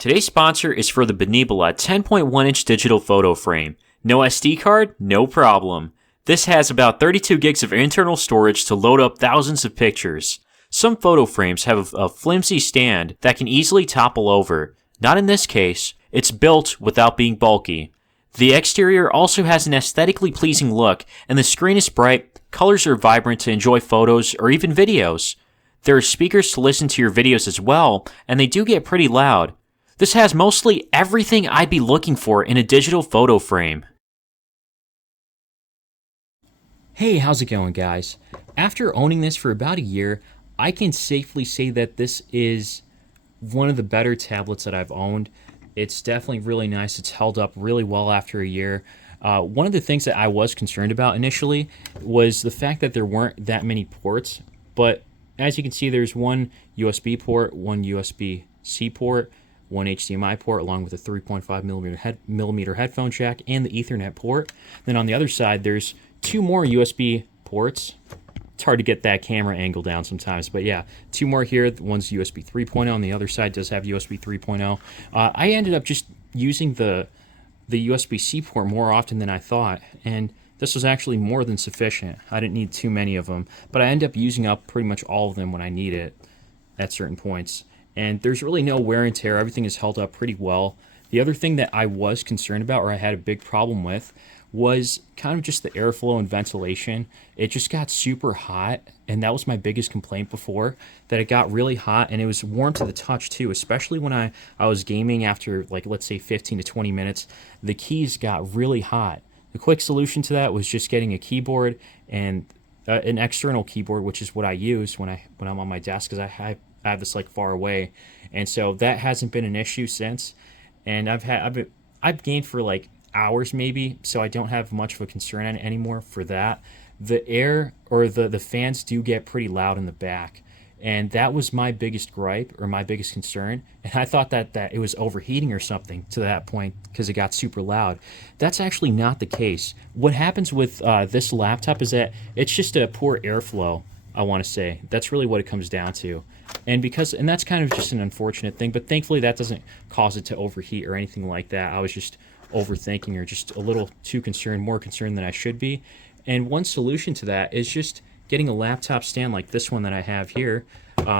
Today's sponsor is for the Benibela 10.1-inch digital photo frame. No SD card? No problem. This has about 32 gigs of internal storage to load up thousands of pictures. Some photo frames have a flimsy stand that can easily topple over. Not in this case. It's built without being bulky. The exterior also has an aesthetically pleasing look, and the screen is bright, colors are vibrant to enjoy photos or even videos. There are speakers to listen to your videos as well, and they do get pretty loud. This has mostly everything I'd be looking for in a digital photo frame. Hey, how's it going, guys? After owning this for about a year, I can safely say that this is one of the better tablets that I've owned. It's definitely really nice. It's held up really well after a year. One of the things that I was concerned about initially was the fact that there weren't that many ports, but as you can see, there's one USB port, one USB-C port, one HDMI port, along with a 3.5 millimeter headphone jack and the Ethernet port. Then on the other side, there's two more USB ports. It's hard to get that camera angle down sometimes, but yeah, two more here. One's USB 3.0, and the other side does have USB 3.0. I ended up just using the USB-C port more often than I thought, and this was actually more than sufficient. I didn't need too many of them, but I ended up using up pretty much all of them when I need it at certain points. And there's really no wear and tear. Everything is held up pretty well. The other thing that I was concerned about, or I had a big problem with, was kind of just the airflow and ventilation. It just got super hot, and that was my biggest complaint before, that it got really hot, and it was warm to the touch too, especially when I was gaming after, like, let's say 15 to 20 minutes. The keys got really hot. The quick solution to that was just getting a keyboard and an external keyboard, which is what I use when I'm on my desk, because I have this like far away, and so that hasn't been an issue since. And I've gamed for like hours maybe, so I don't have much of a concern anymore for that. The air or the fans do get pretty loud in the back, and that was my biggest gripe or my biggest concern. And I thought that it was overheating or something to that point because it got super loud. That's actually not the case. What happens with this laptop is that it's just a poor airflow, I want to say. That's really what it comes down to. And that's kind of just an unfortunate thing, but thankfully that doesn't cause it to overheat or anything like that. I was just overthinking or just a little too concerned, more concerned than I should be. And one solution to that is just getting a laptop stand like this one that I have here.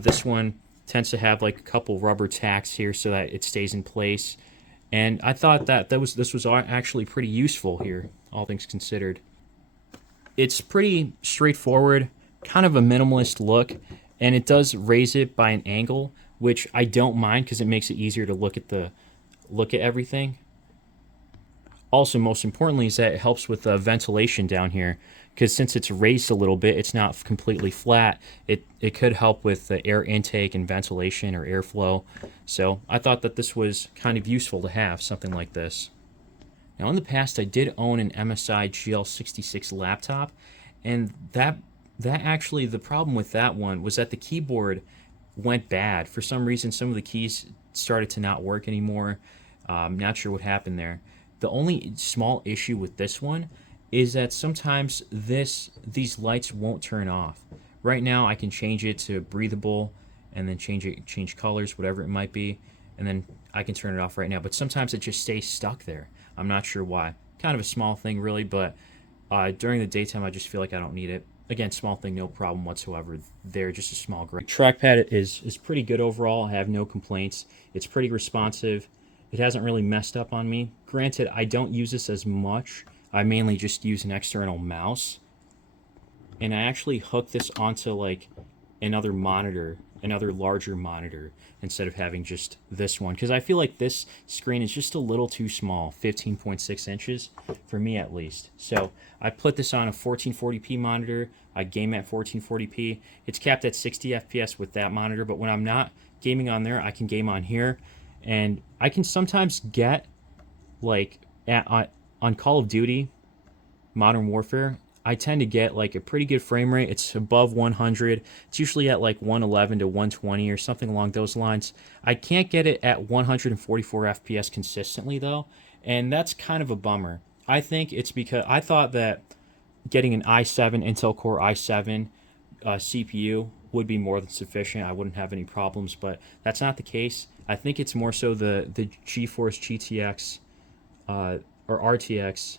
This one tends to have like a couple rubber tacks here so that it stays in place. And I thought that this was actually pretty useful here, all things considered. It's pretty straightforward, kind of a minimalist look, and it does raise it by an angle, which I don't mind because it makes it easier to look at everything. Also, most importantly, is that it helps with ventilation down here, because since it's raised a little bit, it's not completely flat. It could help with the air intake and ventilation or airflow. So I thought that this was kind of useful to have something like this. Now, in the past, I did own an MSI GL66 laptop, and that actually, the problem with that one was that the keyboard went bad. For some reason, some of the keys started to not work anymore. Not sure what happened there. The only small issue with this one is that sometimes these lights won't turn off. Right now, I can change it to breathable and then change colors, whatever it might be, and then I can turn it off right now. But sometimes it just stays stuck there. I'm not sure why. Kind of a small thing, really, but during the daytime, I just feel like I don't need it. Again, small thing, no problem whatsoever. They're just a small gripe. Trackpad is pretty good overall. I have no complaints. It's pretty responsive. It hasn't really messed up on me. Granted, I don't use this as much. I mainly just use an external mouse. And I actually hook this onto like another larger monitor, instead of having just this one. Because I feel like this screen is just a little too small, 15.6 inches, for me at least. So I put this on a 1440p monitor. I game at 1440p. It's capped at 60 FPS with that monitor, but when I'm not gaming on there, I can game on here. And I can sometimes get, like, on Call of Duty, Modern Warfare, I tend to get, like, a pretty good frame rate. It's above 100. It's usually at, like, 111 to 120 or something along those lines. I can't get it at 144 FPS consistently, though, and that's kind of a bummer. I think it's because I thought that getting an i7, Intel Core i7 CPU would be more than sufficient. I wouldn't have any problems, but that's not the case. I think it's more so the GeForce GTX or RTX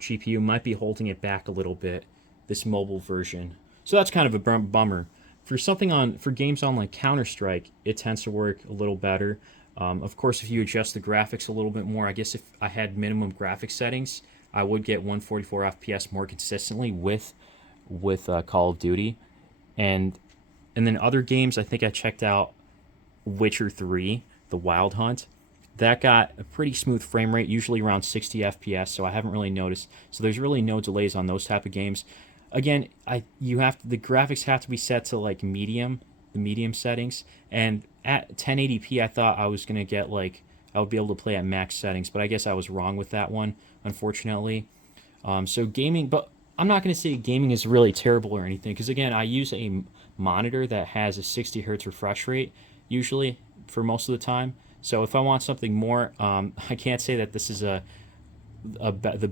GPU might be holding it back a little bit, this mobile version. So that's kind of a bummer. For games on like Counter Strike, it tends to work a little better. Of course, if you adjust the graphics a little bit more, I guess if I had minimum graphics settings, I would get 144 FPS more consistently with Call of Duty, and then other games. I think I checked out Witcher 3, The Wild Hunt. That got a pretty smooth frame rate, usually around 60 FPS, so I haven't really noticed. So there's really no delays on those type of games. Again, the graphics have to be set to like medium, the medium settings, and at 1080p I thought I was going to get like I would be able to play at max settings, but I guess I was wrong with that one, unfortunately. So gaming, but I'm not going to say gaming is really terrible or anything, because again, I use a monitor that has a 60 hertz refresh rate usually for most of the time. So if I want something more, I can't say that this is the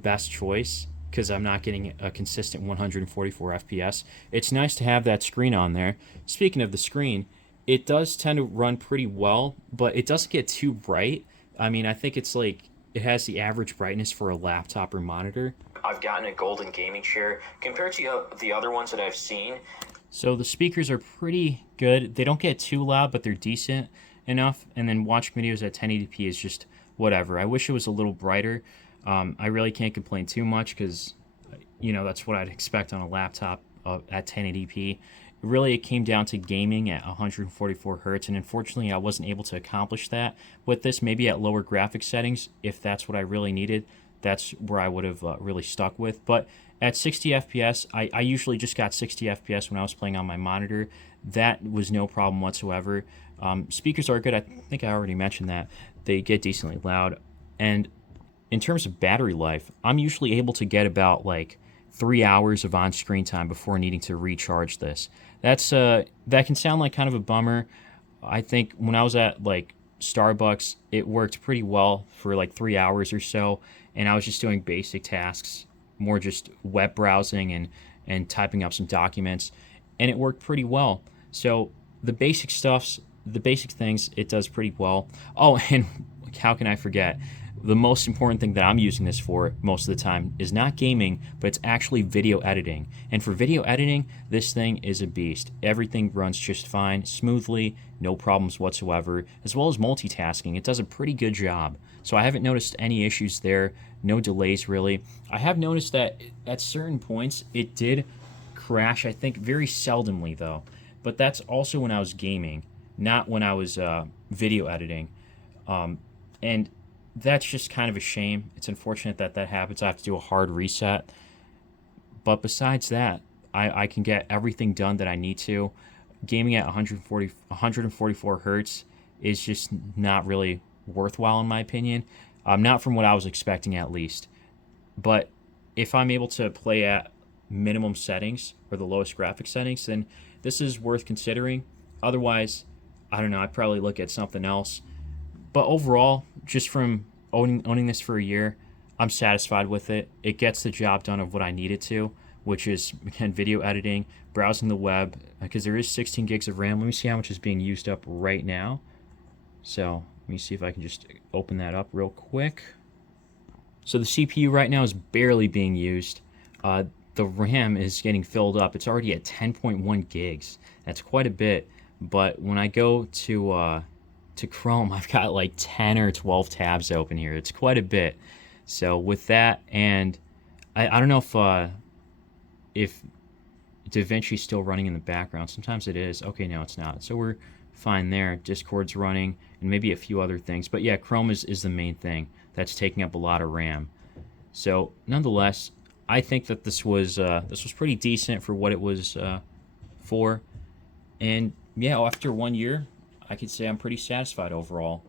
best choice because I'm not getting a consistent 144 FPS. It's nice to have that screen on there. Speaking of the screen, it does tend to run pretty well, but it doesn't get too bright. I mean, I think it's like it has the average brightness for a laptop or monitor. I've gotten a golden gaming chair compared to the other ones that I've seen. So the speakers are pretty good. They don't get too loud, but they're decent enough. And then watching videos at 1080p is just whatever. I wish it was a little brighter. I really can't complain too much because, that's what I'd expect on a laptop at 1080p. Really, it came down to gaming at 144 hertz, and unfortunately, I wasn't able to accomplish that with this. Maybe at lower graphics settings, if that's what I really needed, that's where I would have really stuck with. But at 60 FPS, I usually just got 60 FPS when I was playing on my monitor. That was no problem whatsoever. Speakers are good. I think I already mentioned that. They get decently loud. And in terms of battery life, I'm usually able to get about like 3 hours of on-screen time before needing to recharge this. That can sound like kind of a bummer. I think when I was at like Starbucks, it worked pretty well for like 3 hours or so, and I was just doing basic tasks, more just web browsing and typing up some documents, and it worked pretty well. So the basic things, it does pretty well. Oh, and how can I forget? The most important thing that I'm using this for most of the time is not gaming, but it's actually video editing. And for video editing, this thing is a beast. Everything runs just fine, smoothly, no problems whatsoever, as well as multitasking. It does a pretty good job. So I haven't noticed any issues there, no delays really. I have noticed that at certain points it did crash, I think very seldomly though. But that's also when I was gaming, not when I was video editing. And that's just kind of a shame. It's unfortunate that happens. I have to do a hard reset. But besides that, I can get everything done that I need to. Gaming at 144 hertz is just not really worthwhile in my opinion. Not from what I was expecting at least. But if I'm able to play at minimum settings or the lowest graphic settings, then this is worth considering. Otherwise, I don't know, I'd probably look at something else. But overall, just from owning this for a year, I'm satisfied with it. It gets the job done of what I need it to, which is, again, video editing, browsing the web, because there is 16 gigs of RAM. Let me see how much is being used up right now. So let me see if I can just open that up real quick. So the CPU right now is barely being used. The RAM is getting filled up. It's already at 10.1 gigs. That's quite a bit. But when I go to Chrome, I've got like 10 or 12 tabs open here. It's quite a bit. So with that, and I don't know if DaVinci's still running in the background. Sometimes it is. Okay, no, it's not. So we're fine there. Discord's running, and maybe a few other things. But yeah, Chrome is the main thing that's taking up a lot of RAM. So nonetheless, I think that this was pretty decent for what it was for. And yeah, after 1 year, I could say I'm pretty satisfied overall.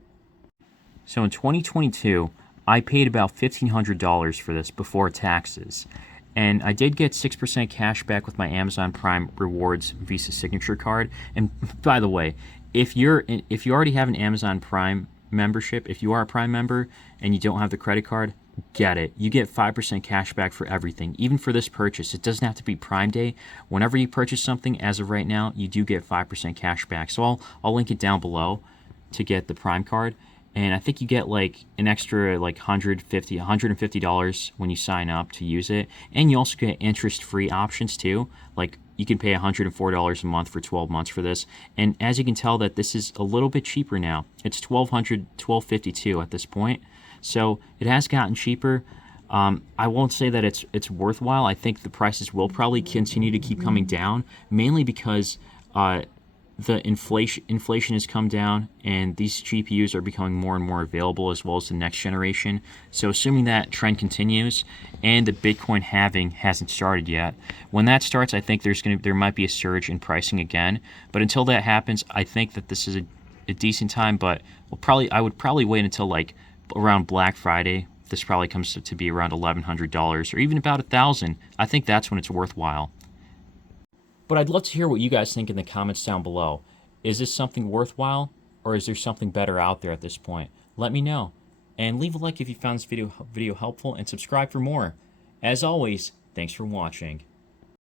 So in 2022, I paid about $1,500 for this before taxes. And I did get 6% cash back with my Amazon Prime Rewards Visa Signature card. And by the way, if you already have an Amazon Prime membership, if you are a Prime member and you don't have the credit card, get it. You get 5% cash back for everything, even for this purchase. It doesn't have to be Prime Day. Whenever you purchase something, as of right now, you do get 5% cash back. So I'll link it down below. to get the Prime card, and I think you get like an extra like $150 when you sign up to use it, and you also get interest-free options too. Like you can pay $104 a month for 12 months for this, and as you can tell that this is a little bit cheaper now. It's $1,252 at this point, so it has gotten cheaper. I won't say that it's worthwhile. I think the prices will probably continue to keep coming down, mainly because the inflation has come down, and these GPUs are becoming more and more available, as well as the next generation. So assuming that trend continues, and the Bitcoin halving hasn't started yet, when that starts, I think there might be a surge in pricing again. But until that happens, I think that this is a decent time. But I would probably wait until like around Black Friday. This probably comes to be around $1,100 or even about $1,000. I think that's when it's worthwhile. But I'd love to hear what you guys think in the comments down below. Is this something worthwhile, or is there something better out there at this point? Let me know. And leave a like if you found this video helpful, and subscribe for more. As always, thanks for watching.